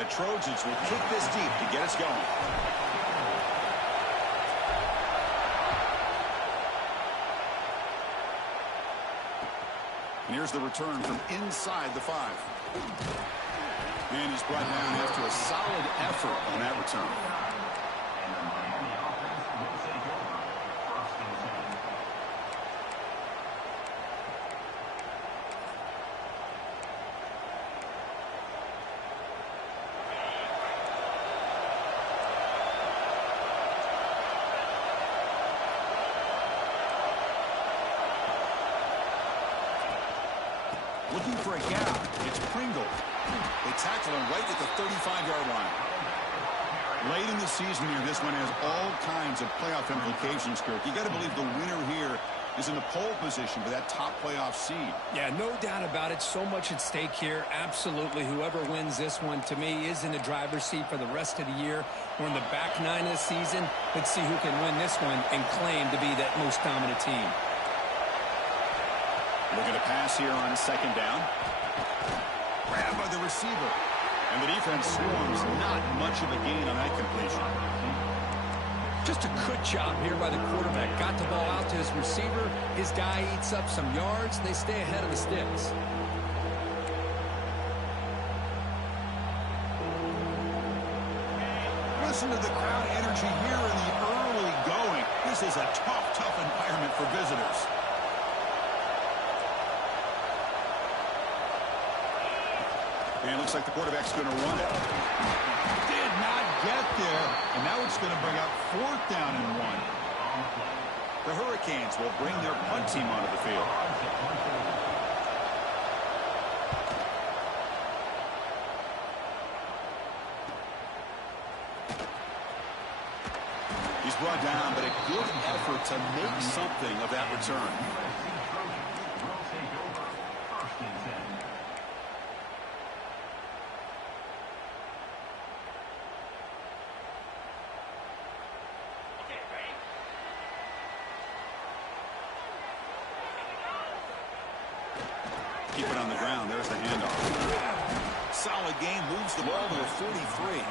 And the Trojans will kick this deep to get us going. And here's the return from inside the 5. And he's brought down after a solid effort on that return. Looking for a gap. It's Pringle. They tackle him right at the 35-yard line. Late in the season here, this one has all kinds of playoff implications, Kirk. You got to believe the winner here is in the pole position for that top playoff seed. Yeah, no doubt about it. So much at stake here. Absolutely. Whoever wins this one, to me, is in the driver's seat for the rest of the year. We're in the back 9 of the season. Let's see who can win this one and claim to be that most dominant team. Looking to pass here on 2nd down. Grabbed by the receiver. And the defense swarms. Not much of a gain on that completion. Just a good job here by the quarterback. Got the ball out to his receiver. His guy eats up some yards. They stay ahead of the sticks. Listen to the crowd energy here in the early going. This is a tough environment for visitors. And it looks like the quarterback's going to run it. Did not get there. And now it's going to bring up 4th down and 1. The Hurricanes will bring their punt team onto the field. He's brought down, but a good effort to make something of that return. Keep it on the ground. There's the handoff. Solid game. Moves the ball to the 43.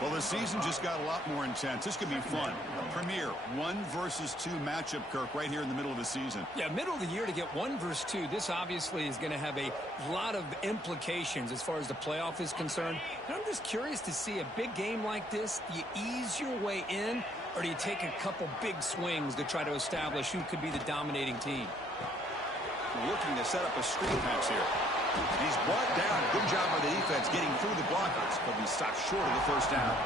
Well, the season just got a lot more intense. This could be fun. A premier 1 versus 2 matchup, Kirk, right here in the middle of the season. Yeah, middle of the year to get 1 versus 2. This obviously is going to have a lot of implications as far as the playoff is concerned. And I'm just curious to see a big game like this. Do you ease your way in, or do you take a couple big swings to try to establish who could be the dominating team? Looking to set up a screen pass here. He's brought down. Good job by the defense getting through the blockers, but he stopped short of the 1st down.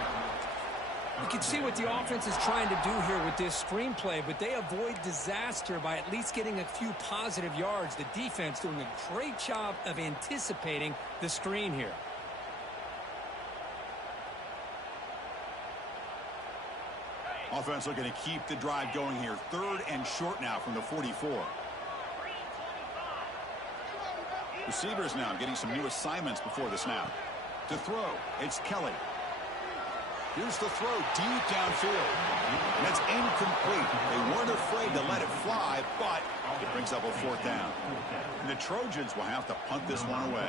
You can see what the offense is trying to do here with this screenplay, but they avoid disaster by at least getting a few positive yards. The defense doing a great job of anticipating the screen here. Offense looking to keep the drive going here. 3rd and short now from the 44. Receivers now getting some new assignments before the snap. To throw, it's Kelly. Here's the throw deep downfield. And it's incomplete. They weren't afraid to let it fly, but it brings up a 4th down. And the Trojans will have to punt this one away.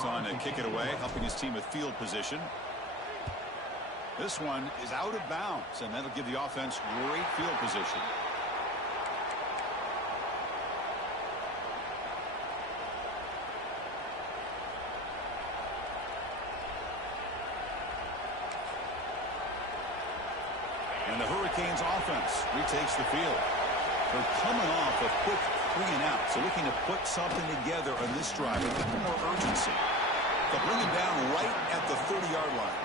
Son to kick it away, helping his team with field position. This one is out of bounds, and that'll give the offense great field position. And the Hurricanes offense retakes the field. They're coming off a quick 3 and out, so looking to put something together on this drive with a little more urgency. They'll bring it down right at the 30-yard line.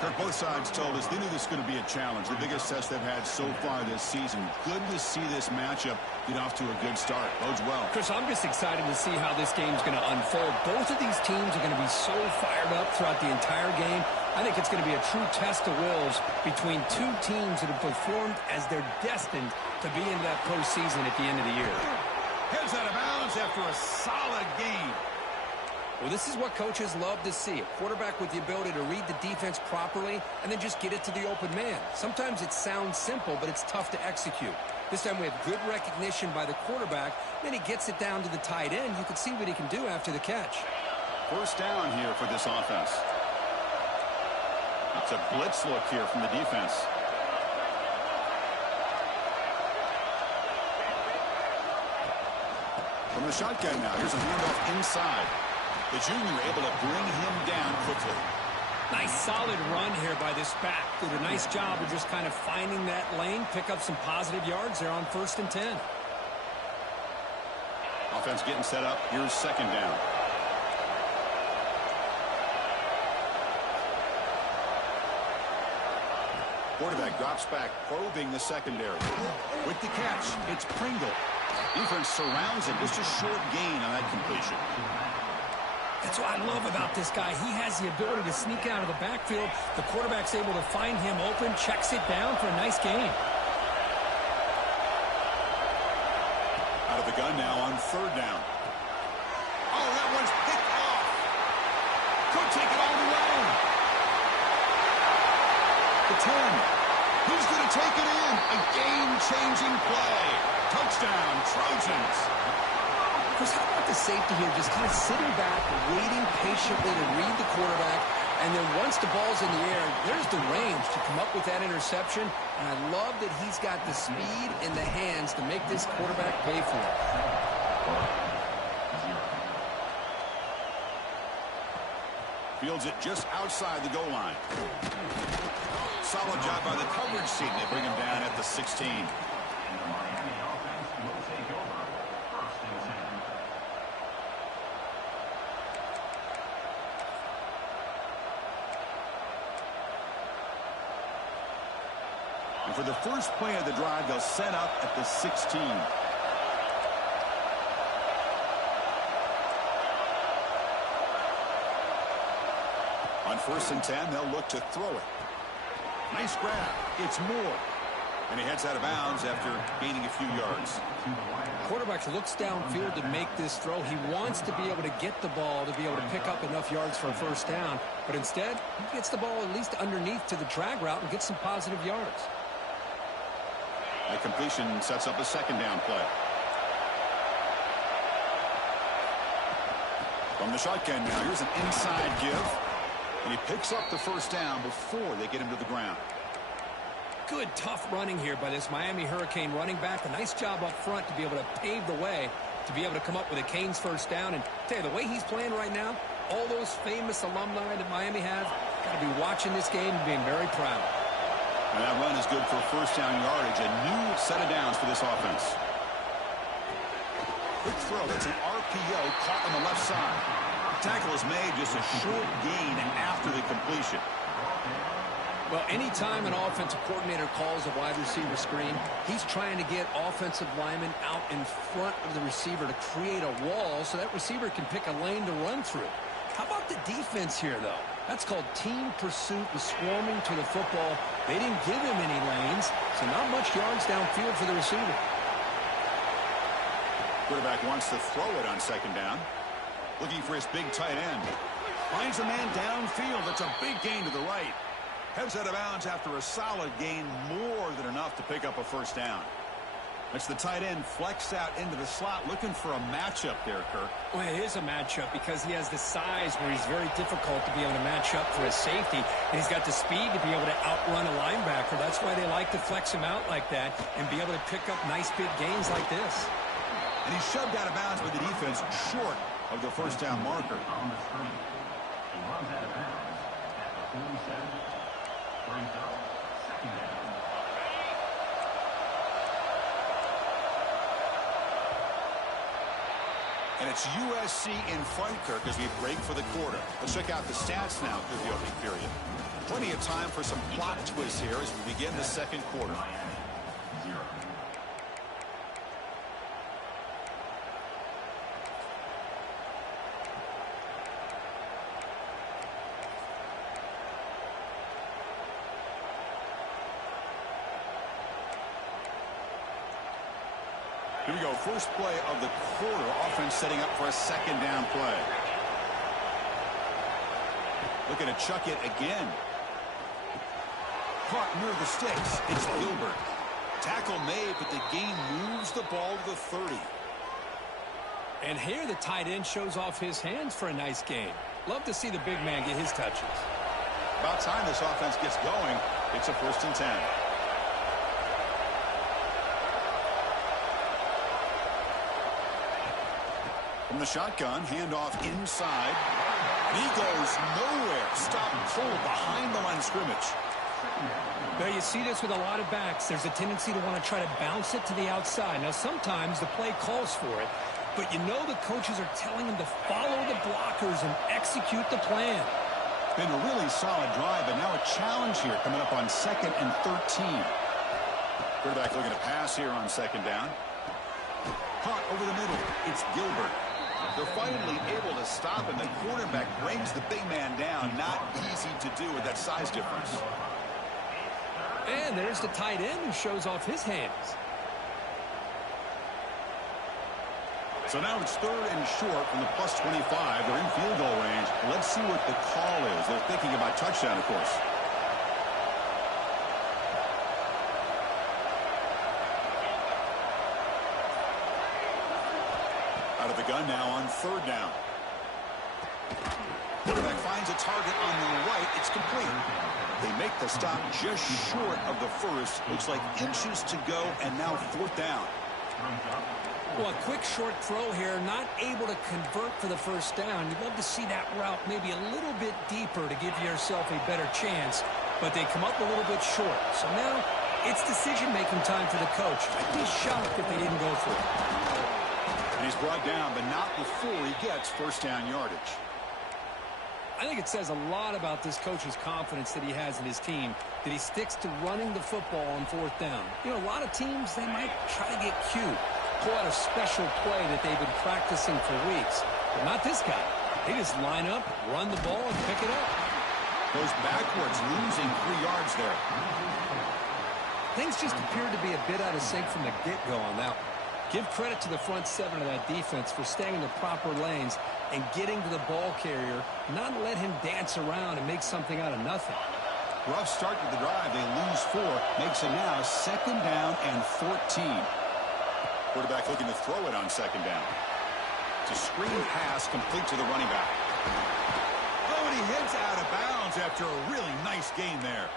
Kirk, both sides told us they knew this was going to be a challenge, the biggest test they've had so far this season. Good to see this matchup get off to a good start. Bodes well. Chris, I'm just excited to see how this game's going to unfold. Both of these teams are going to be so fired up throughout the entire game. I think it's going to be a true test of wills between 2 teams that have performed as they're destined to be in that postseason at the end of the year. Heads out of bounds after a solid game. Well, this is what coaches love to see. A quarterback with the ability to read the defense properly and then just get it to the open man. Sometimes it sounds simple, but it's tough to execute. This time we have good recognition by the quarterback. Then he gets it down to the tight end. You can see what he can do after the catch. first down here for this offense. It's a blitz look here from the defense. From the shotgun now, here's a handoff inside. The junior able to bring him down quickly. Nice solid run here by this back. Did a nice job of just kind of finding that lane, pick up some positive yards there on 1st and 10. Offense getting set up. Here's 2nd down. Quarterback drops back, probing the secondary. With the catch, it's Pringle. Defense surrounds him. Just a short gain on that completion. That's what I love about this guy. He has the ability to sneak out of the backfield. The quarterback's able to find him open, checks it down for a nice gain. Out of the gun now on 3rd down. Oh, that one's picked off. Could take it all the way. The 10. Who's going to take it in? A game-changing play. Touchdown, Trojans. Chris, how about the safety here? Just kind of sitting back, waiting patiently to read the quarterback. And then once the ball's in the air, there's the range to come up with that interception. And I love that he's got the speed in the hands to make this quarterback pay for it. Fields it just outside the goal line. Solid job by the coverage team. They bring him down at the 16. And for the first play of the drive, they'll set up at the 16. On 1st and 10, they'll look to throw it. Nice grab. It's Moore. And he heads out of bounds after gaining a few yards. Quarterback looks downfield to make this throw. He wants to be able to get the ball to be able to pick up enough yards for a 1st down. But instead, he gets the ball at least underneath to the drag route and gets some positive yards. That completion sets up a 2nd down play. From the shotgun now, here's an inside give. And he picks up the 1st down before they get him to the ground. Good, tough running here by this Miami Hurricane running back. A nice job up front to be able to pave the way to be able to come up with a Canes 1st down. And tell you, the way he's playing right now, all those famous alumni that Miami have got to be watching this game and being very proud. And that run is good for 1st down yardage. A new set of downs for this offense. Quick throw. That's an RPO caught on the left side. Tackle is made, just a short gain after the completion. Well, anytime an offensive coordinator calls a wide receiver screen, he's trying to get offensive linemen out in front of the receiver to create a wall so that receiver can pick a lane to run through. How about the defense here, though? That's called team pursuit and swarming to the football. They didn't give him any lanes, so not much yards downfield for the receiver. Quarterback wants to throw it on 2nd down. Looking for his big tight end. Finds a man downfield. That's a big gain to the right. Heads out of bounds after a solid gain, more than enough to pick up a 1st down. That's the tight end flexed out into the slot, looking for a matchup there, Kirk. Well, it is a matchup because he has the size where he's very difficult to be able to match up for a safety, and he's got the speed to be able to outrun a linebacker. That's why they like to flex him out like that and be able to pick up nice big gains like this. And he's shoved out of bounds by the defense short of the 1st down marker. And it's USC in front, Kirk, as we break for the quarter. Let's check out the stats now through the opening period. Plenty of time for some plot twists here as we begin the 2nd quarter. Here we go. First play of the quarter. Offense setting up for a 2nd down play. Looking to chuck it again. Caught near the sticks. It's Gilbert. Tackle made, but the gain moves the ball to the 30. And here the tight end shows off his hands for a nice game. Love to see the big man get his touches. About time this offense gets going. It's a 1st and 10. From the shotgun, handoff inside. And he goes nowhere. Stop cold behind the line of scrimmage. Well, you see this with a lot of backs. There's a tendency to want to try to bounce it to the outside. Now, sometimes the play calls for it, but you know the coaches are telling him to follow the blockers and execute the plan. Been a really solid drive, but now a challenge here coming up on 2nd and 13. Quarterback looking to pass here on 2nd down. Caught over the middle. It's Gilbert. They're finally able to stop him. The quarterback brings the big man down. Not easy to do with that size difference. And there's the tight end who shows off his hands. So now it's 3rd and short from the plus 25. They're in field goal range. Let's see what the call is. They're thinking about touchdown, of course. Out of the gun now on 3rd down. Quarterback finds a target on the right. It's complete. They make the stop just short of the first. Looks like inches to go, and now 4th down. Well, a quick short throw here, not able to convert for the 1st down. You'd love to see that route maybe a little bit deeper to give yourself a better chance, but they come up a little bit short. So now it's decision-making time for the coach. I'd be shocked if they didn't go for it. And he's brought down, but not before he gets 1st down yardage. I think it says a lot about this coach's confidence that he has in his team, that he sticks to running the football on 4th down. You know, a lot of teams, they might try to get cute, pull out a special play that they've been practicing for weeks. But not this guy. They just line up, run the ball, and pick it up. Goes backwards, losing 3 yards there. Things just appeared to be a bit out of sync from the get-go on that one. Give credit to the front 7 of that defense for staying in the proper lanes and getting to the ball carrier, not let him dance around and make something out of nothing. Rough start to the drive. They lose 4. Makes it now 2nd down and 14. Quarterback looking to throw it on 2nd down. It's a screen pass complete to the running back. Oh, and he heads out of bounds after a really nice gain there.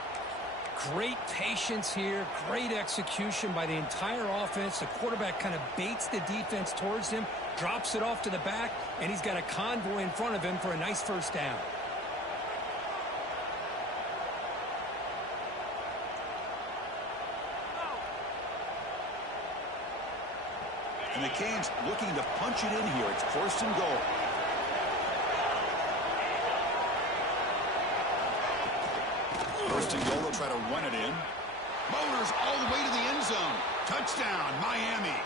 Great patience here, great execution by the entire offense. The quarterback kind of baits the defense towards him, drops it off to the back, and he's got a convoy in front of him for a nice 1st down. And the Canes looking to punch it in here. It's 1st and goal. First and goal, they'll try to run it in. Motors all the way to the end zone. Touchdown, Miami.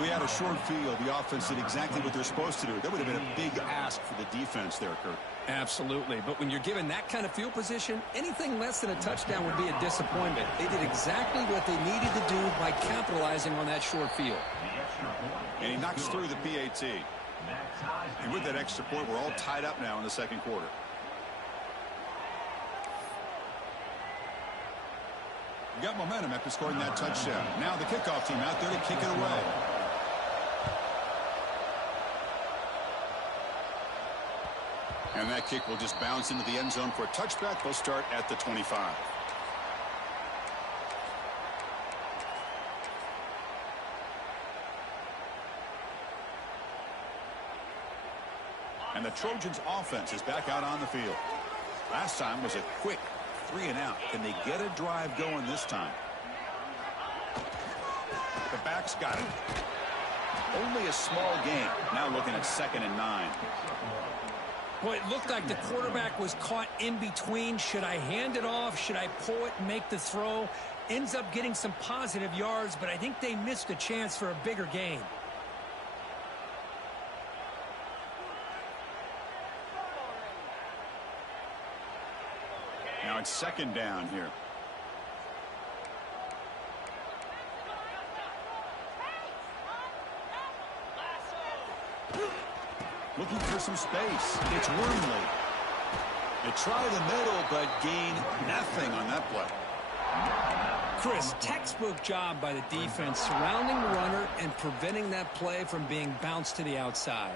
We had a short field. The offense did exactly what they're supposed to do. That would have been a big ask for the defense there, Kurt. Absolutely. But when you're given that kind of field position, anything less than a touchdown would be a disappointment. They did exactly what they needed to do by capitalizing on that short field. And he knocks through the PAT. And with that extra point, we're all tied up now in the 2nd quarter. We got momentum after scoring that touchdown. Now the kickoff team out there to kick it away. And that kick will just bounce into the end zone for a touchback. They'll start at the 25. And the Trojans offense is back out on the field. Last time was a quick 3 and out. Can they get a drive going this time? The back's got it. Only a small gain. Now looking at 2nd and 9. Boy, it looked like the quarterback was caught in between. Should I hand it off? Should I pull it and make the throw? Ends up getting some positive yards, but I think they missed a chance for a bigger gain. Now it's 2nd down here. Looking for some space. It's Wormley. They try the middle, but gain nothing on that play. Chris, textbook job by the defense surrounding the runner and preventing that play from being bounced to the outside.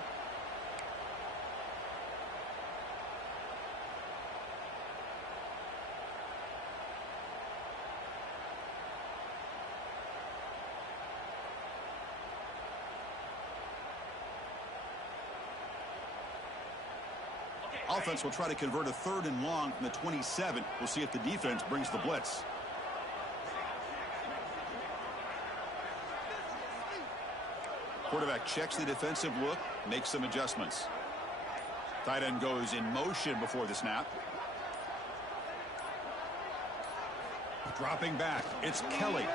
Offense will try to convert a 3rd and long from the 27. We'll see if the defense brings the blitz. Quarterback checks the defensive look, makes some adjustments. Tight end goes in motion before the snap. Dropping back, it's Kelly.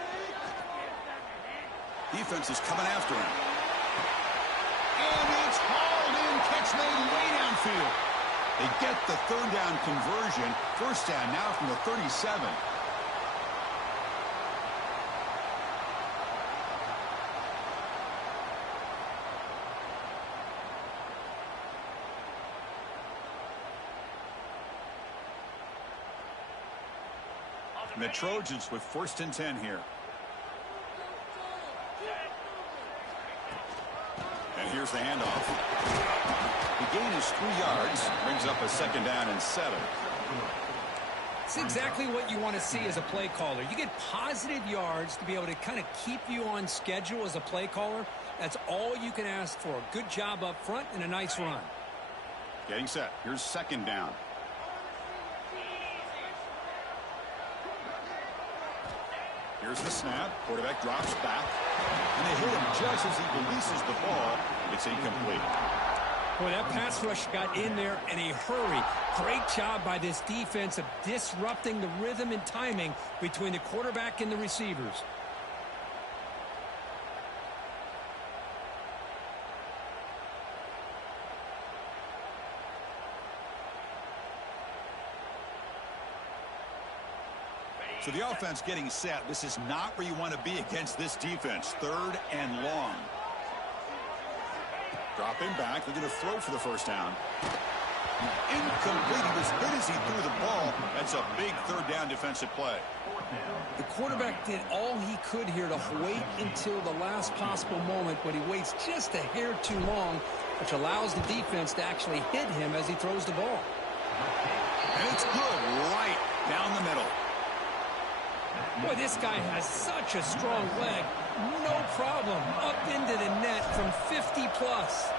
Defense is coming after him. And it's hauled in, catch made way downfield. They get the 3rd down conversion. 1st down now from the 37. And the Trojans with 1st and 10 here. And here's the handoff. The gain is 3 yards, brings up a 2nd down and 7. It's exactly what you want to see as a play caller. You get positive yards to be able to kind of keep you on schedule as a play caller. That's all you can ask for. Good job up front and a nice run. Getting set. Here's 2nd down. Here's the snap. Quarterback drops back. And they hit him just as he releases the ball. It's incomplete. Boy, that pass rush got in there in a hurry. Great job by this defense of disrupting the rhythm and timing between the quarterback and the receivers. So the offense getting set. This is not where you want to be against this defense. 3rd and long. Dropping back. They're going to throw for the 1st down. Incomplete. He was hit as he threw the ball. That's a big 3rd down defensive play. The quarterback did all he could here to wait until the last possible moment, but he waits just a hair too long, which allows the defense to actually hit him as he throws the ball. And it's good right down the middle. Boy, this guy has such a strong leg. No problem. Up into the net from 50 plus.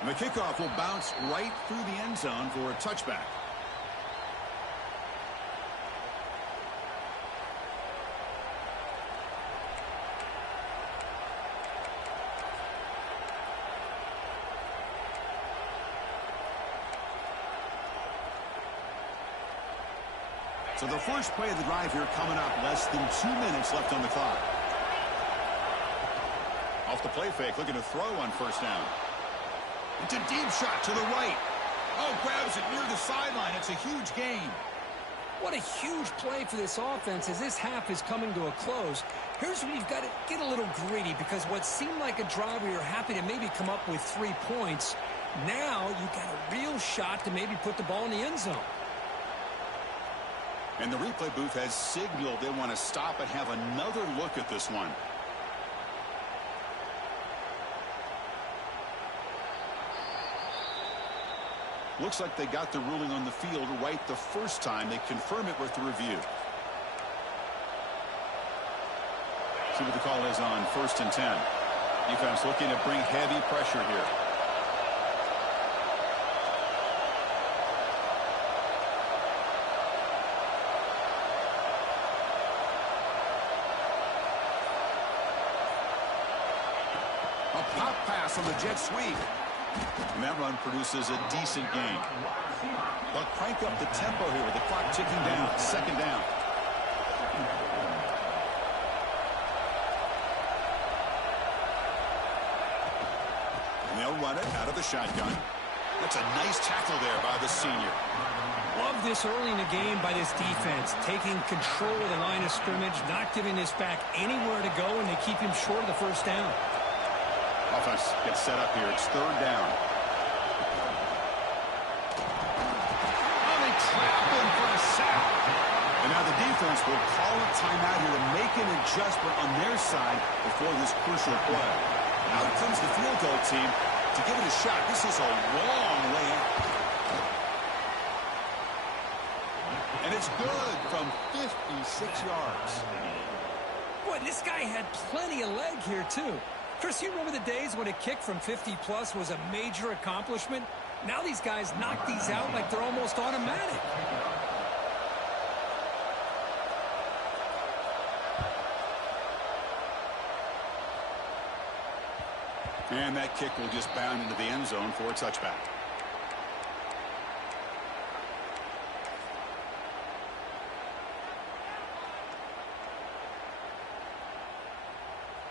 And the kickoff will bounce right through the end zone for a touchback. So the first play of the drive here coming up, less than 2 minutes left on the clock. Off the play fake, looking to throw on 1st down. It's a deep shot to the right. Oh, grabs it near the sideline. It's a huge gain. What a huge play for this offense as this half is coming to a close. Here's where you've got to get a little greedy, because what seemed like a drive where you're happy to maybe come up with 3 points, now you've got a real shot to maybe put the ball in the end zone. And the replay booth has signaled they want to stop and have another look at this one. Looks like they got the ruling on the field right the first time. They confirm it with the review. See what the call is on 1st and 10. Defense looking to bring heavy pressure here. A pop pass on the jet sweep. And that run produces a decent gain. They'll crank up the tempo here with the clock ticking down. 2nd down. And they'll run it out of the shotgun. That's a nice tackle there by the senior. Love this early in the game by this defense, taking control of the line of scrimmage, not giving this back anywhere to go, and they keep him short of the 1st down. Offense gets set up here. It's 3rd down. offense will call a timeout here to make an adjustment on their side before this crucial play. Out comes the field goal team to give it a shot. This is a long way out. And it's good from 56 yards. Boy, this guy had plenty of leg here, too. Chris, you remember the days when a kick from 50-plus was a major accomplishment? Now these guys knock these out like they're almost automatic. And that kick will just bound into the end zone for a touchback.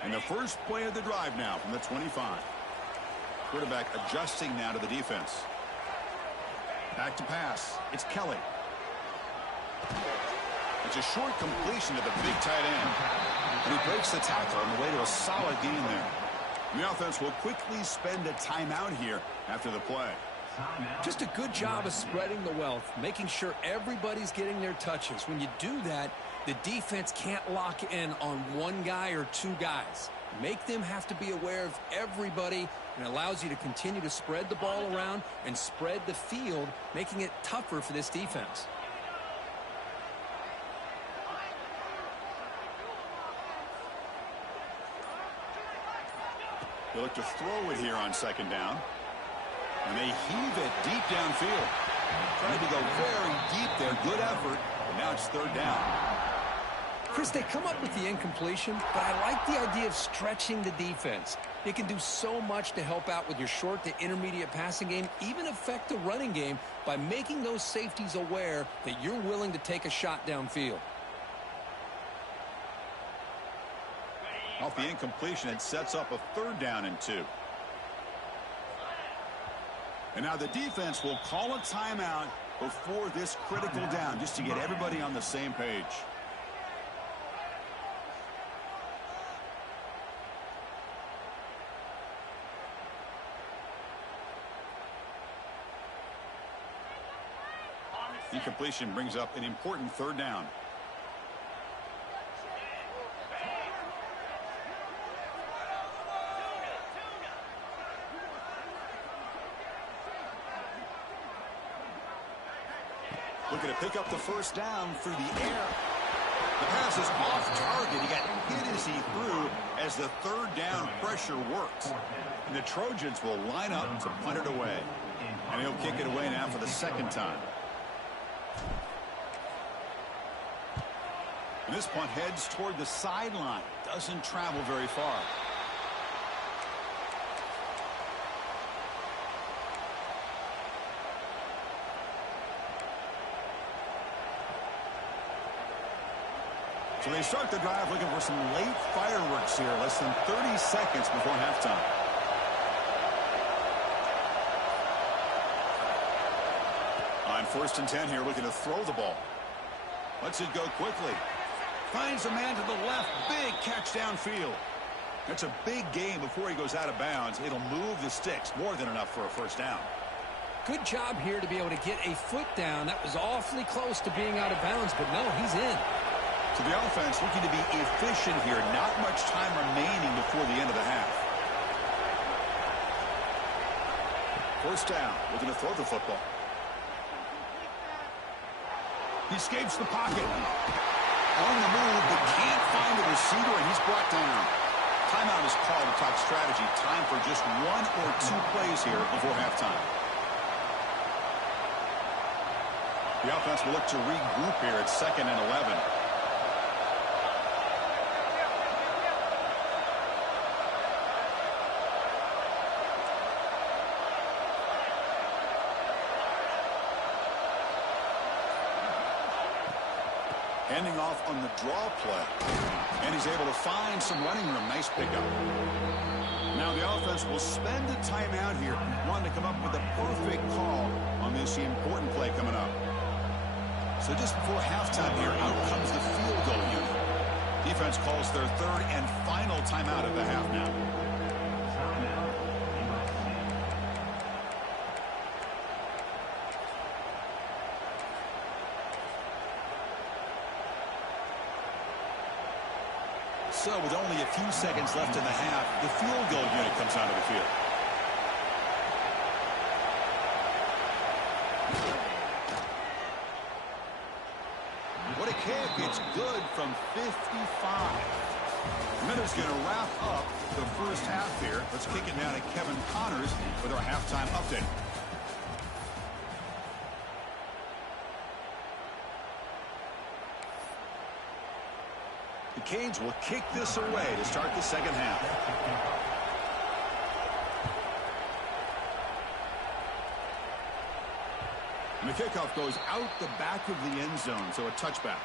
And the first play of the drive now from the 25. Quarterback adjusting now to the defense. Back to pass. It's Kelly. It's a short completion to the big tight end. And he breaks the tackle on the way to a solid gain there. The offense will quickly spend a timeout here after the play. Just a good job of spreading the wealth, making sure everybody's getting their touches. When you do that, the defense can't lock in on one guy or two guys. Make them have to be aware of everybody, and allows you to continue to spread the ball around and spread the field, making it tougher for this defense. They look to throw it here on second down. And they heave it deep downfield. Trying to go very deep there. Good effort. But now it's third down. Chris, they come up with the incompletion, but I like the idea of stretching the defense. It can do so much to help out with your short to intermediate passing game, even affect the running game by making those safeties aware that you're willing to take a shot downfield. Off the incompletion, it sets up a third down and 2. And now the defense will call a timeout before this critical down, just to get everybody on the same page. Incompletion brings up an important third down. Looking to pick up the first down through the air. The pass is off target. He got hit as he threw as the third down pressure worked. And the Trojans will line up to punt it away. And he'll kick it away now for the second time. And this punt heads toward the sideline. Doesn't travel very far. So they start the drive looking for some late fireworks here. Less than 30 seconds before halftime. On 1st and 10 here, looking to throw the ball. Lets it go quickly. Finds a man to the left. Big catch downfield. That's a big gain before he goes out of bounds. It'll move the sticks. More than enough for a first down. Good job here to be able to get a foot down. That was awfully close to being out of bounds, but no, he's in. So the offense looking to be efficient here. Not much time remaining before the end of the half. First down. Looking to throw the football. He escapes the pocket. On the move, but can't find the receiver, and he's brought down. Timeout is called to talk strategy. Time for just 1 or 2 plays here before halftime. The offense will look to regroup here at 2nd and 11. Handing off on the draw play. And he's able to find some running room. Nice pickup. Now the offense will spend a timeout here, wanting to come up with a perfect call on this important play coming up. So just before halftime here, out comes the field goal unit. Defense calls their third and final timeout of the half now. So with only a few seconds left in the half, the field goal unit comes onto the field. What a kick. It's good from 55. Miller's going to wrap up the first half here. Let's kick it down to Kevin Connors with our halftime update. The Canes will kick this away to start the second half. And the kickoff goes out the back of the end zone, so a touchback.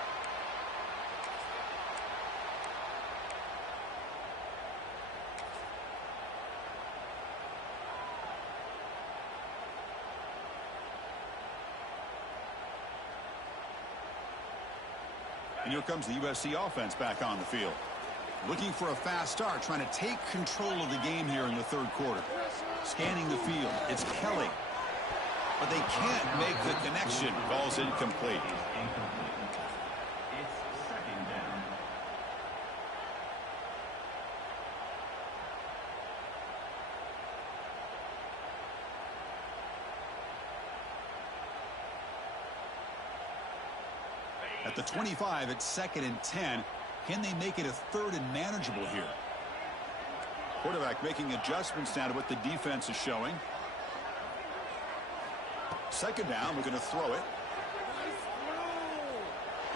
And here comes the USC offense back on the field. Looking for a fast start, trying to take control of the game here in the third quarter. Scanning the field, it's Kelly. But they can't make the connection. Ball's incomplete. At the 25, it's 2nd and 10. Can they make it a 3rd and manageable here? Quarterback making adjustments now to what the defense is showing. 2nd down, we're going to throw it.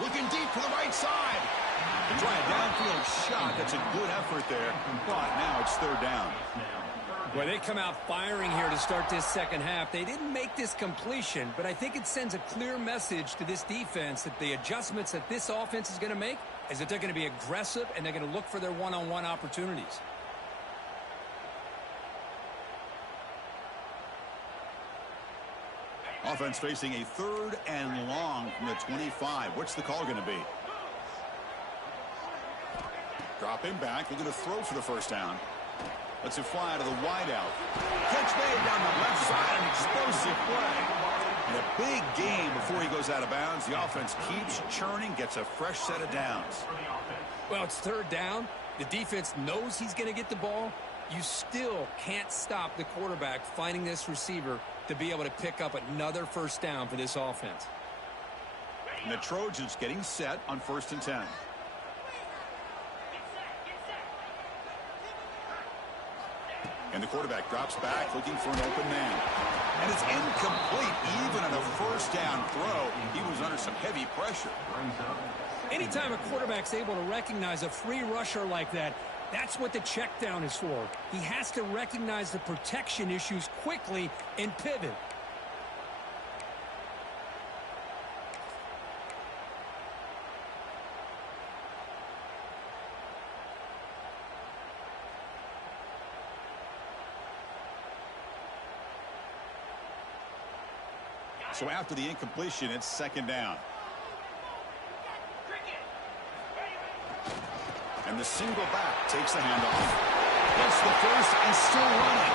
Looking deep to the right side. To try a downfield shot. That's a good effort there. But now it's 3rd down. Well, they come out firing here to start this second half. They didn't make this completion, but I think it sends a clear message to this defense that the adjustments that this offense is going to make is that they're going to be aggressive and they're going to look for their one-on-one opportunities. Offense facing a 3rd and long from the 25. What's the call going to be? Drop him back. Looking to throw for the first down. Lets it fly to the wideout. Catch made down the left side. An explosive play. And a big gain before he goes out of bounds. The offense keeps churning, gets a fresh set of downs. Well, it's 3rd down. The defense knows he's going to get the ball. You still can't stop the quarterback finding this receiver to be able to pick up another first down for this offense. And the Trojans getting set on 1st and 10. And the quarterback drops back looking for an open man. And it's incomplete. Even on a first down throw, he was under some heavy pressure. Anytime a quarterback's able to recognize a free rusher like that, that's what the check down is for. He has to recognize the protection issues quickly and pivot. So after the incompletion, it's 2nd down. And the single back takes the handoff. Gets the first and still running.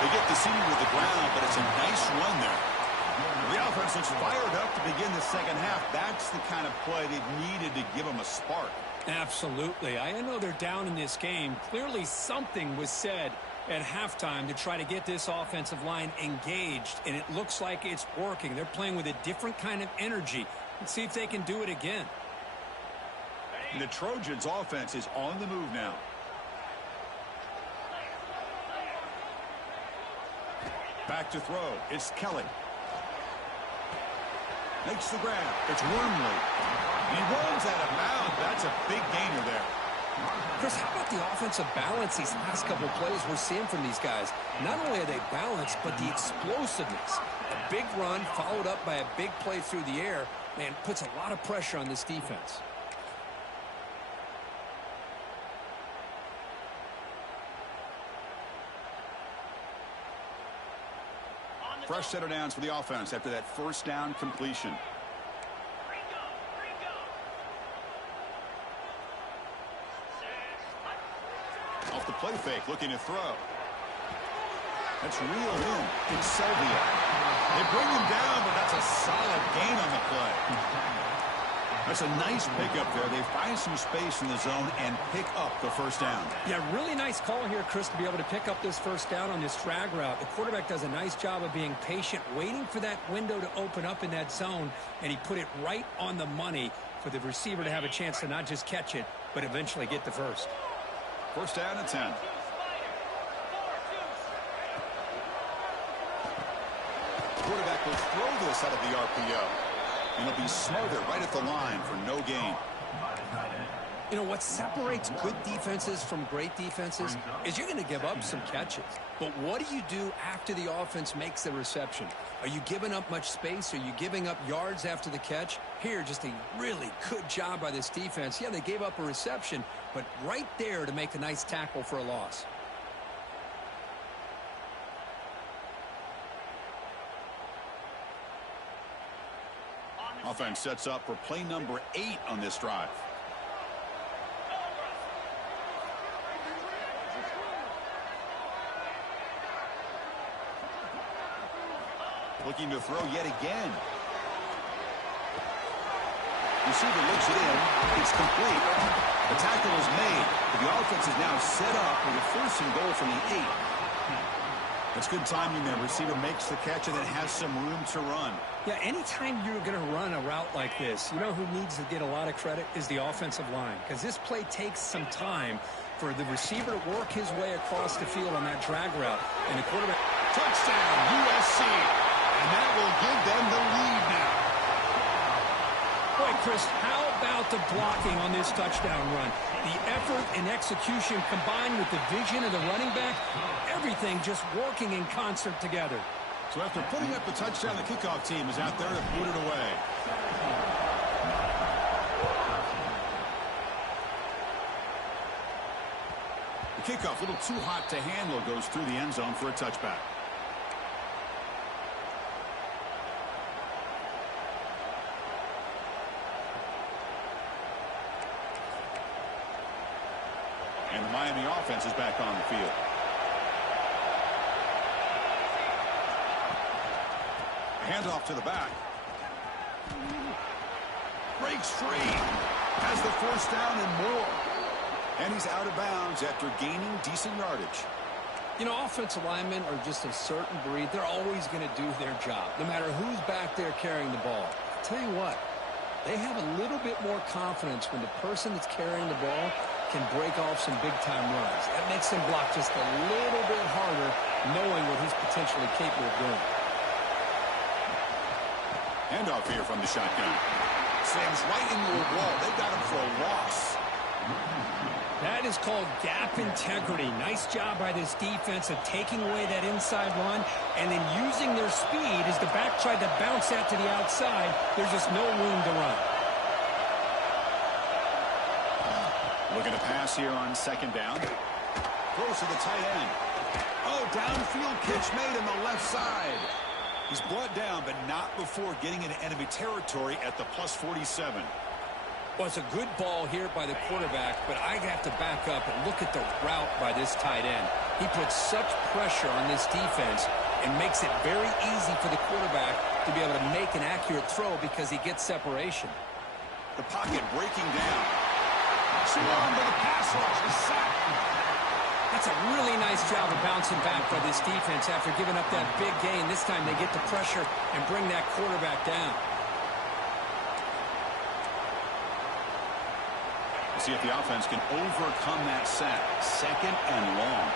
They get the senior to the ground, but it's a nice run there. The offense looks fired up to begin the second half. That's the kind of play they needed to give them a spark. Absolutely. I know they're down in this game. Clearly something was said at halftime to try to get this offensive line engaged, and it looks like it's working. They're playing with a different kind of energy. Let's see if they can do it again. And the Trojans' offense is on the move now. Back to throw. It's Kelly. Makes the grab. It's Wormley. He rolls out of bounds. That's a big gainer there. Chris, how about the offensive balance these last couple of plays we're seeing from these guys? Not only are they balanced, but the explosiveness. A big run followed up by a big play through the air, man, puts a lot of pressure on this defense. Fresh set of downs for the offense after that first down completion. Off the play fake, looking to throw. That's reeled in. It's Selvia. They bring him down, but that's a solid gain on the play. That's a nice pickup there. They find some space in the zone and pick up the first down. Yeah, really nice call here, Chris, to be able to pick up this first down on this drag route. The quarterback does a nice job of being patient, waiting for that window to open up in that zone, and he put it right on the money for the receiver to have a chance to not just catch it, but eventually get the first. First down and 10. Quarterback will throw this out of the RPO. And he'll be smothered right at the line for no gain. You know, what separates good defenses from great defenses is you're going to give up some catches. But what do you do after the offense makes the reception? Are you giving up much space? Are you giving up yards after the catch? Here, just a really good job by this defense. Yeah, they gave up a reception, but right there to make a nice tackle for a loss. Offense sets up for play number 8 on this drive. Looking to throw yet again. Receiver looks it in. It's complete. The tackle is made. But the offense is now set up with a first and goal from the 8. That's good timing there. Receiver makes the catch and then has some room to run. Yeah, anytime you're going to run a route like this, you know who needs to get a lot of credit is the offensive line. Because this play takes some time for the receiver to work his way across the field on that drag route. And the quarterback... Touchdown, USC. And that will give them the lead now. Boy, Chris, how about the blocking on this touchdown run? The effort and execution combined with the vision of the running back, everything just working in concert together. So after putting up the touchdown, the kickoff team is out there to boot it away. The kickoff, a little too hot to handle, goes through the end zone for a touchback. And the Miami offense is back on the field. Handoff to the back. Breaks free. Has the first down and more. And he's out of bounds after gaining decent yardage. You know, offensive linemen are just a certain breed. They're always going to do their job, no matter who's back there carrying the ball. I'll tell you what, they have a little bit more confidence when the person that's carrying the ball can break off some big-time runs. That makes them block just a little bit harder, knowing what he's potentially capable of doing. Handoff here from the shotgun. Slams right into the wall. They got him for a loss. That is called gap integrity. Nice job by this defense of taking away that inside run and then using their speed as the back tried to bounce that to the outside. There's just no room to run. Looking to pass here on second down. Throws to the tight end. Oh, downfield pitch made on the left side. He's brought down, but not before getting into enemy territory at the plus 47. Well, it's a good ball here by the quarterback, but I have to back up and look at the route by this tight end. He puts such pressure on this defense and makes it very easy for the quarterback to be able to make an accurate throw because he gets separation. The pocket breaking down. Swung to the pass rush. A sack. That's a really nice job of bouncing back by this defense after giving up that big gain. This time they get the pressure and bring that quarterback down. We'll see if the offense can overcome that sack. Second and long.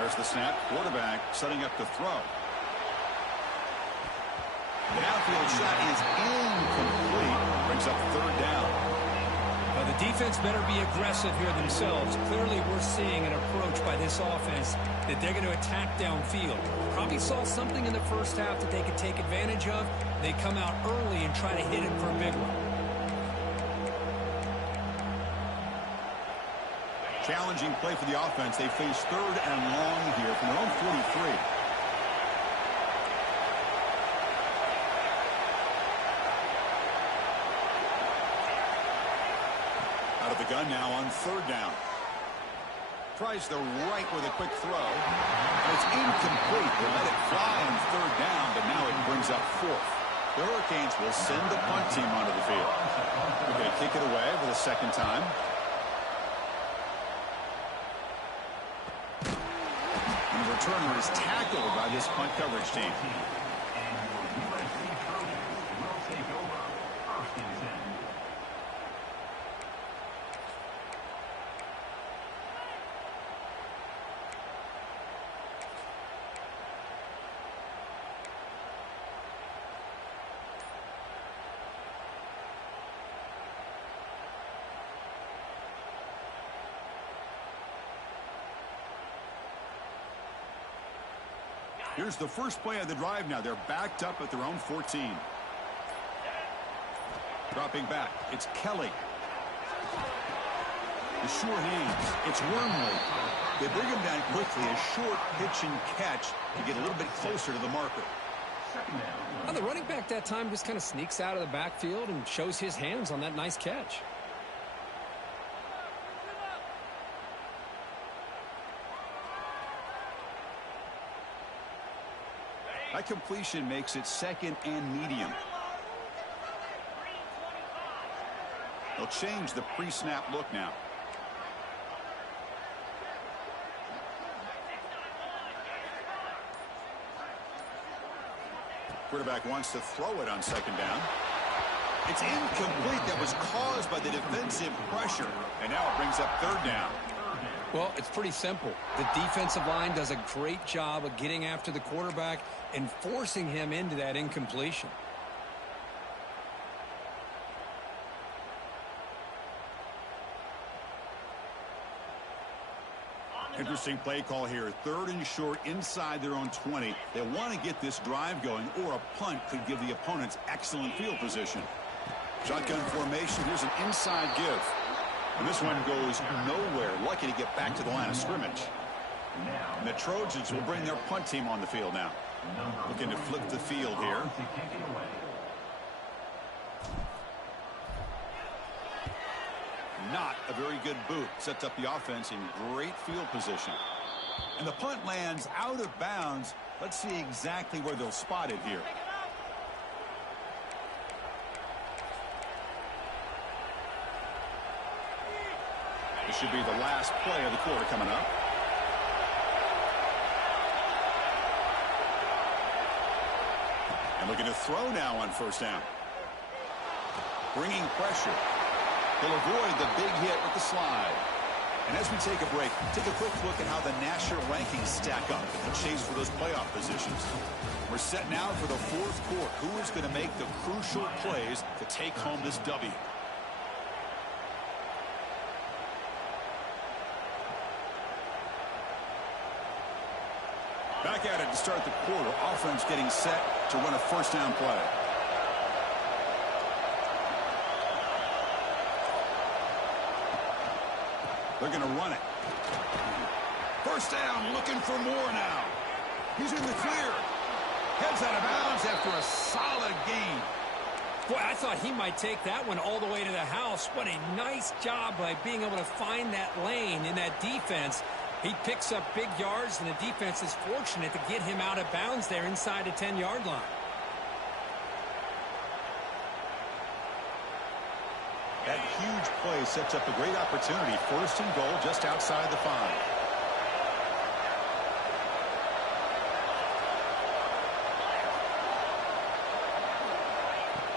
There's the snap. Quarterback setting up to throw. The outfield shot is incomplete. Brings up third down. Well, the defense better be aggressive here themselves. Clearly, we're seeing an approach by this offense that they're going to attack downfield. Probably saw something in the first half that they could take advantage of. They come out early and try to hit it for a big one. Challenging play for the offense. They face third and long here from their own 43. Out of the gun now on third down. tries the right with a quick throw. And it's incomplete. They let it fly on third down, but now it brings up fourth. The Hurricanes will send the punt team onto the field. They're going to kick it away for the second time. And the returner is tackled by this punt coverage team. Here's the first play of the drive now. They're backed up at their own 14. Dropping back. It's Kelly. The short hands. It's Wormley. They bring him down quickly. A short pitch and catch to get a little bit closer to the marker. Now the running back that time just kind of sneaks out of the backfield and shows his hands on that nice catch. That completion makes it second and medium. They'll change the pre-snap look now. Quarterback wants to throw it on second down. It's incomplete. That was caused by the defensive pressure. And now it brings up third down. Well, it's pretty simple. The defensive line does a great job of getting after the quarterback and forcing him into that incompletion. Interesting play call here. Third and short inside their own 20. They want to get this drive going, or a punt could give the opponents excellent field position. Shotgun formation. Here's an inside give. And this one goes nowhere. Lucky to get back to the line of scrimmage. And the Trojans will bring their punt team on the field now. Looking to flip the field here. Not a very good boot. Sets up the offense in great field position. And the punt lands out of bounds. Let's see exactly where they'll spot it here. This should be the last play of the quarter coming up. And looking to throw now on first down. Bringing pressure. He'll avoid the big hit with the slide. And as we take a break, take a quick look at how the national rankings stack up in the chase for those playoff positions. We're set now for the fourth quarter. Who is going to make the crucial plays to take home this W? Back at it to start the quarter. Offense getting set to run a first down play. They're going to run it. First down, looking for more now. He's in the clear. Heads out of bounds after a solid gain. Boy, I thought he might take that one all the way to the house. What a nice job by being able to find that lane in that defense. He picks up big yards, and the defense is fortunate to get him out of bounds there inside the 10-yard line. That huge play sets up a great opportunity. First and goal just outside the 5.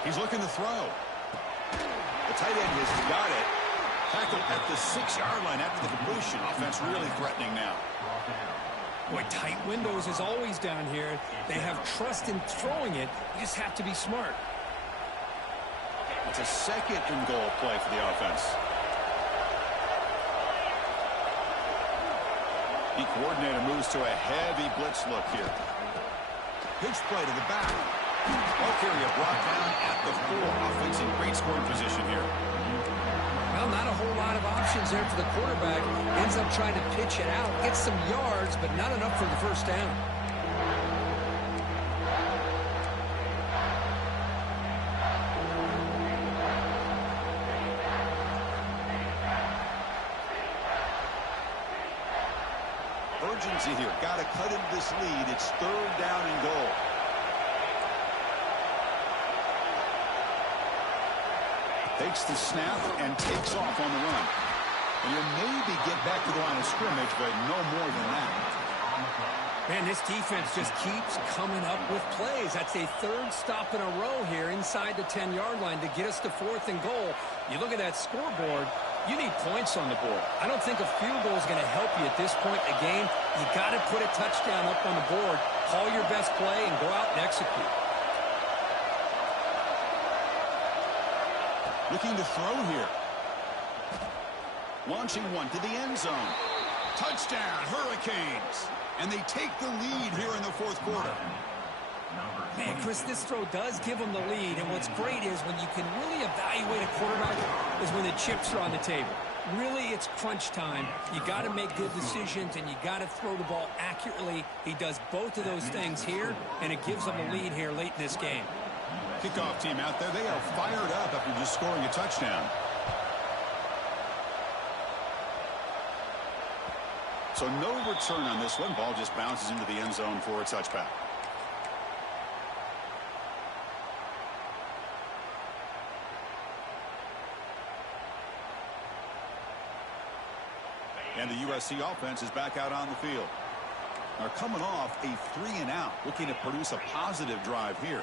He's looking to throw. The tight end has got it. Tackled at the 6-yard line after the completion. Offense really threatening now. Boy, tight windows is always down here. They have trust in throwing it. You just have to be smart. It's a second and goal play for the offense. The coordinator moves to a heavy blitz look here. Pitch play to the back. Ball carrier brought down at the 4. Offense in great scoring position here. Well, not a whole lot of options there for the quarterback. Ends up trying to pitch it out. Gets some yards, but not enough for the first down. urgency here. Got to cut into this lead. It's 3rd down and goal. Takes the snap and takes off on the run. And he'll maybe get back to the line of scrimmage, but no more than that. Man, this defense just keeps coming up with plays. That's a 3rd stop in a row here inside the 10-yard line to get us to 4th and goal. You look at that scoreboard, you need points on the board. I don't think a field goal is going to help you at this point in the game. You got to put a touchdown up on the board, call your best play, and go out and execute. Looking to throw here. Launching one to the end zone. Touchdown, Hurricanes. And they take the lead here in the 4th quarter. Man, Chris, this throw does give them the lead. And what's great is when you can really evaluate a quarterback is when the chips are on the table. Really, it's crunch time. You got to make good decisions, and you got to throw the ball accurately. He does both of those things here, and it gives them a lead here late in this game. Kickoff team out there. They are fired up after just scoring a touchdown. So no return on this one. Ball just bounces into the end zone for a touchback. And the USC offense is back out on the field. They're coming off a 3-and-out, looking to produce a positive drive here.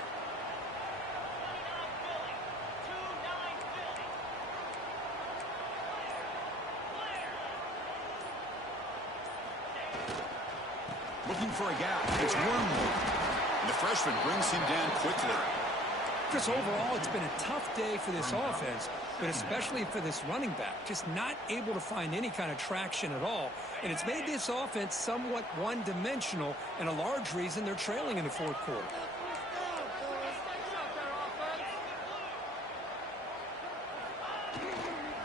Looking for a gap. It's Wormwood. And the freshman brings him down quickly. Chris, overall, it's been a tough day for this offense, but especially for this running back. Just not able to find any kind of traction at all. And it's made this offense somewhat one-dimensional, and a large reason they're trailing in the 4th quarter.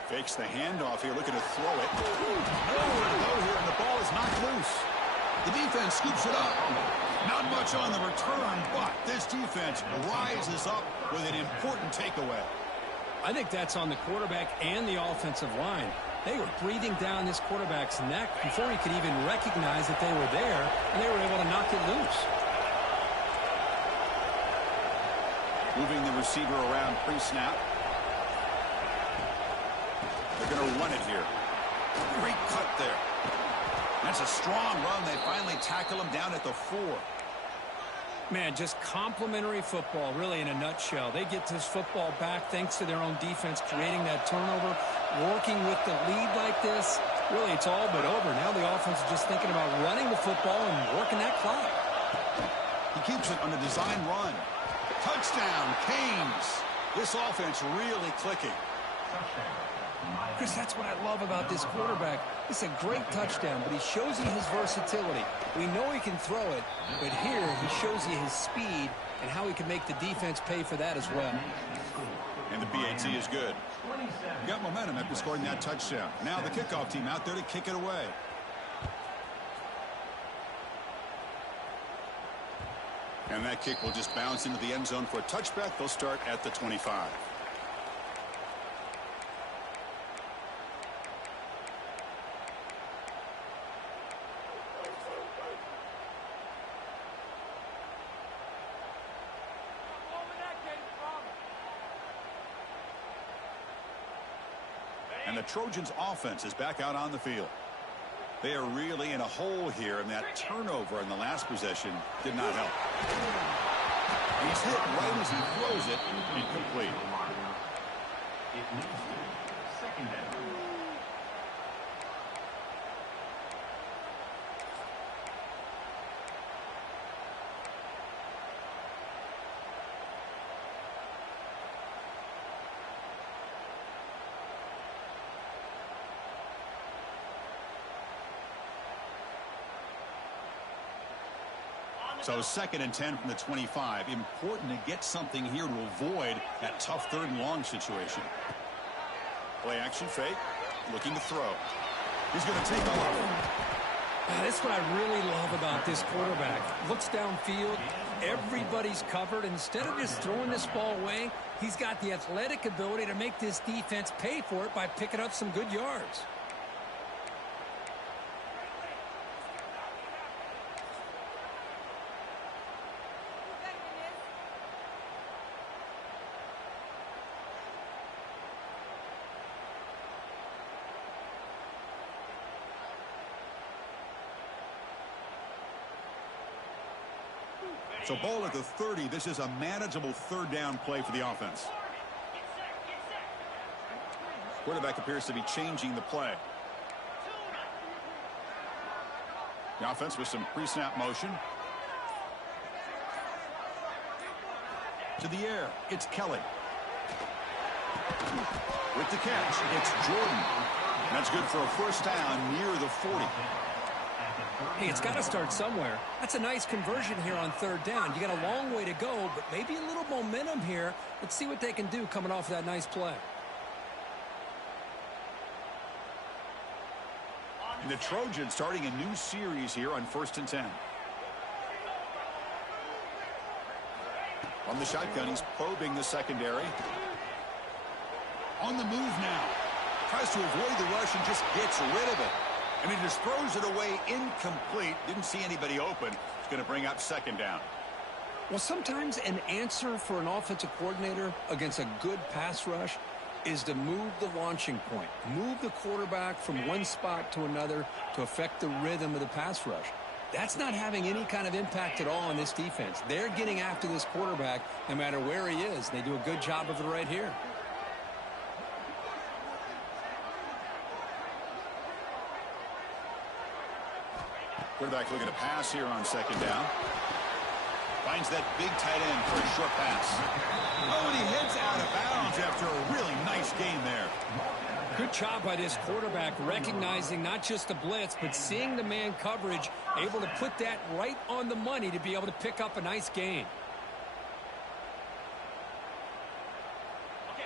Fakes the handoff here, looking to throw it. Nowhere to go here, and the ball is knocked loose. The defense scoops it up. Not much on the return, but this defense rises up with an important takeaway. I think that's on the quarterback and the offensive line. They were breathing down this quarterback's neck before he could even recognize that they were there, and they were able to knock it loose. Moving the receiver around pre-snap. They're going to run it here. Great cut there. That's a strong run. They finally tackle him down at the 4. Man, just complimentary football, really, in a nutshell. They get this football back thanks to their own defense, creating that turnover, working with the lead like this. Really, it's all but over. Now the offense is just thinking about running the football and working that clock. He keeps it on the design run. Touchdown, Canes. This offense really clicking. Chris, that's what I love about this quarterback. It's a great touchdown, but he shows you his versatility. We know he can throw it, but here he shows you his speed and how he can make the defense pay for that as well. And the BAT is good. Got momentum after scoring that touchdown. Now the kickoff team out there to kick it away. And that kick will just bounce into the end zone for a touchback. They'll start at the 25. And the Trojans' offense is back out on the field. They are really in a hole here, and that turnover in the last possession did not help. He's hit right as he throws it, incomplete. So 2nd and 10 from the 25. Important to get something here to avoid that tough 3rd and long situation. Play action fake. Looking to throw. He's going to take off. That's what I really love about this quarterback. Looks downfield. Everybody's covered. Instead of just throwing this ball away, he's got the athletic ability to make this defense pay for it by picking up some good yards. So ball at the 30. This is a manageable third down play for the offense. Quarterback appears to be changing the play. The offense with some pre-snap motion. To the air, it's Kelly. With the catch, it's Jordan. That's good for a first down near the 40. Hey, it's got to start somewhere. That's a nice conversion here on third down. You got a long way to go, but maybe a little momentum here. Let's see what they can do coming off that nice play. And the Trojans starting a new series here on 1st and 10. From the shotgun, he's probing the secondary. On the move now. Tries to avoid the rush and just gets rid of it. And he just throws it away incomplete. Didn't see anybody open. It's going to bring up second down. Well, sometimes an answer for an offensive coordinator against a good pass rush is to move the launching point. Move the quarterback from one spot to another to affect the rhythm of the pass rush. That's not having any kind of impact at all on this defense. They're getting after this quarterback no matter where he is. They do a good job of it right here. Quarterback looking to pass here on second down. Finds that big tight end for a short pass. Oh, and he heads out of bounds after a really nice game there. Good job by this quarterback recognizing not just the blitz, but seeing the man coverage, able to put that right on the money to be able to pick up a nice gain.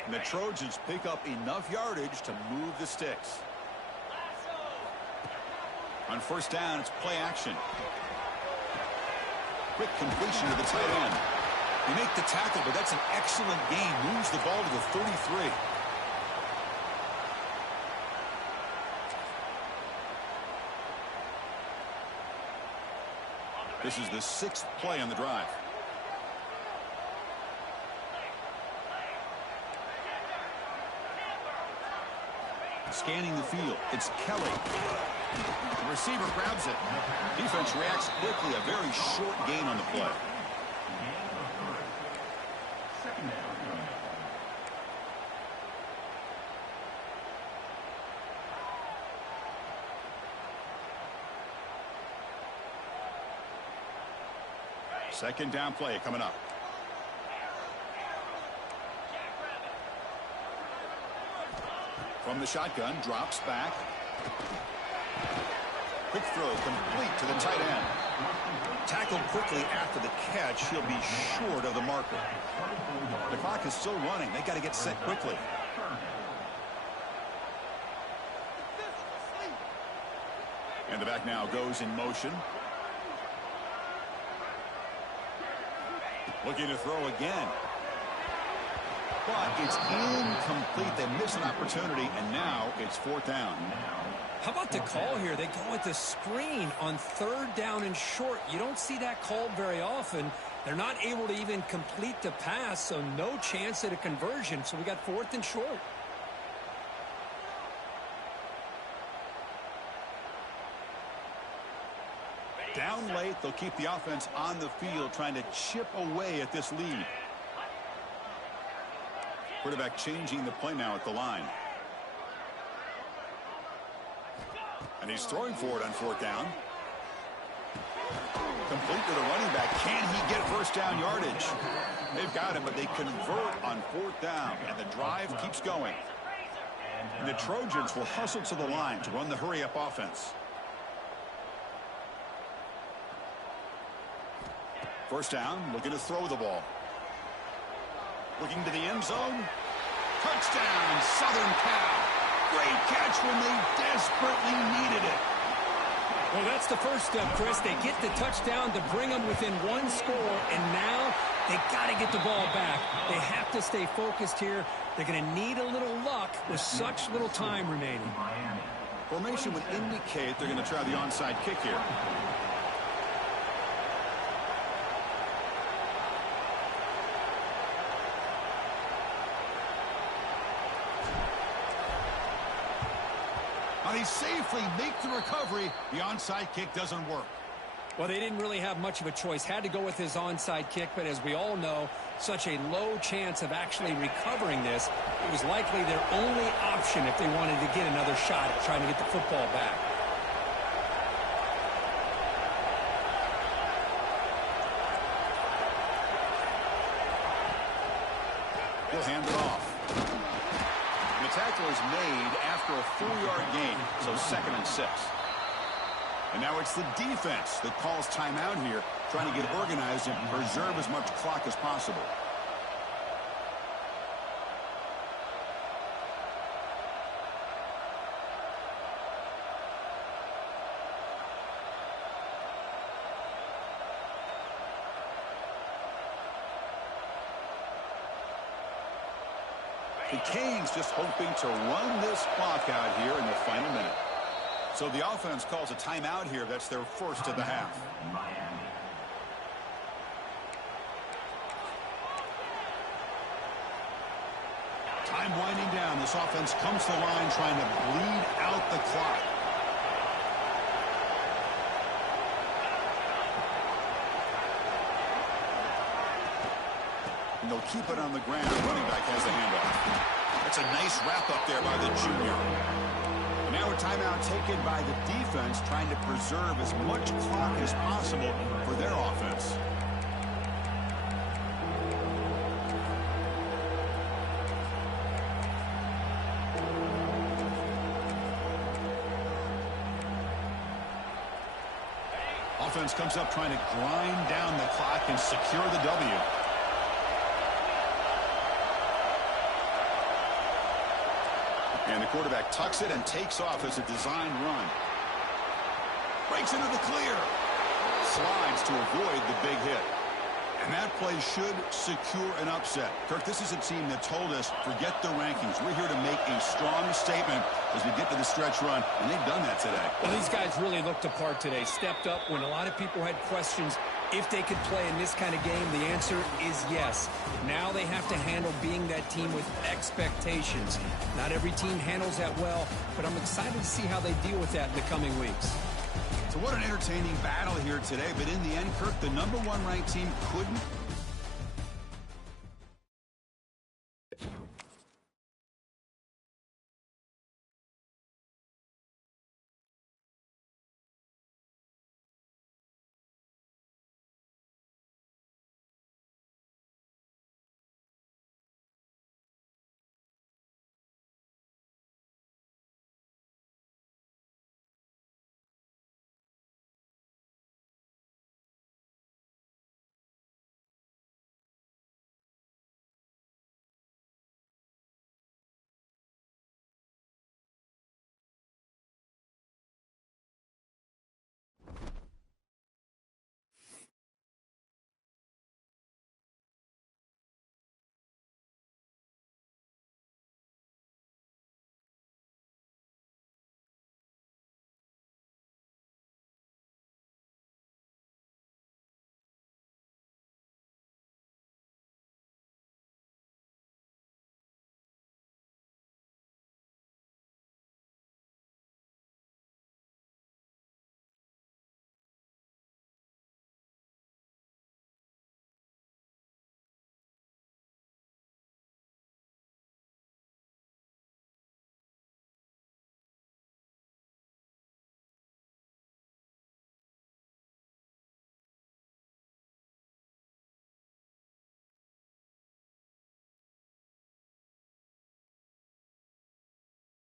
And the Trojans pick up enough yardage to move the sticks. On first down, it's play action. Quick completion to the tight end. They make the tackle, but that's an excellent gain. Moves the ball to the 33. This is the 6th play on the drive. Scanning the field, it's Kelly. The receiver grabs it. Defense reacts quickly. A very short gain on the play. Second down play coming up. From the shotgun, drops back. Quick throw complete to the tight end. Tackled quickly after the catch. He'll be short of the marker. The clock is still running. They got to get set quickly. And the back now goes in motion. Looking to throw again. But it's incomplete. They miss an opportunity, and now it's 4th down. How about the call here? They go with the screen on third down and short. You don't see that called very often. They're not able to even complete the pass, so no chance at a conversion. So we got 4th and short. Down late, they'll keep the offense on the field, trying to chip away at this lead. Quarterback changing the play now at the line. And he's throwing for it on 4th down. Complete to the running back. Can he get first down yardage? They've got him, but they convert on 4th down, and the drive keeps going. And the Trojans will hustle to the line to run the hurry-up offense. First down, looking to throw the ball. Looking to the end zone. Touchdown, Southern Cal. Great catch when they desperately needed it. Well, that's the first step, Chris. They get the touchdown to bring them within 1 score, and now they got to get the ball back. They have to stay focused here. They're going to need a little luck with such little time remaining. Formation would indicate they're going to try the onside kick here. They safely make the recovery. The onside kick doesn't work. Well, they didn't really have much of a choice. Had to go with his onside kick, but as we all know, such a low chance of actually recovering this. It was likely their only option if they wanted to get another shot at trying to get the football back. He'll hand it off. The tackle is made after a 4-yard gain, so 2nd and 6. And now it's the defense that calls timeout here, trying to get organized and preserve as much clock as possible. The Canes just hoping to run this clock out here in the final minute. So the offense calls a timeout here. That's their first of the half. Time winding down. This offense comes to the line trying to bleed out the clock. And they'll keep it on the ground. Running back has the handoff. That's a nice wrap up there by the junior. And now a timeout taken by the defense, trying to preserve as much clock as possible for their offense. Offense comes up trying to grind down the clock and secure the W. And the quarterback tucks it and takes off as a designed run. Breaks into the clear. Slides to avoid the big hit. And that play should secure an upset. Kirk, this is a team that told us, forget the rankings. We're here to make a strong statement as we get to the stretch run, and they've done that today. Well, these guys really looked apart today. Stepped up when a lot of people had questions if they could play in this kind of game. The answer is yes. Now they have to handle being that team with expectations. Not every team handles that well, but I'm excited to see how they deal with that in the coming weeks. So what an entertaining battle here today, but in the end, Kirk, the #1 ranked team couldn't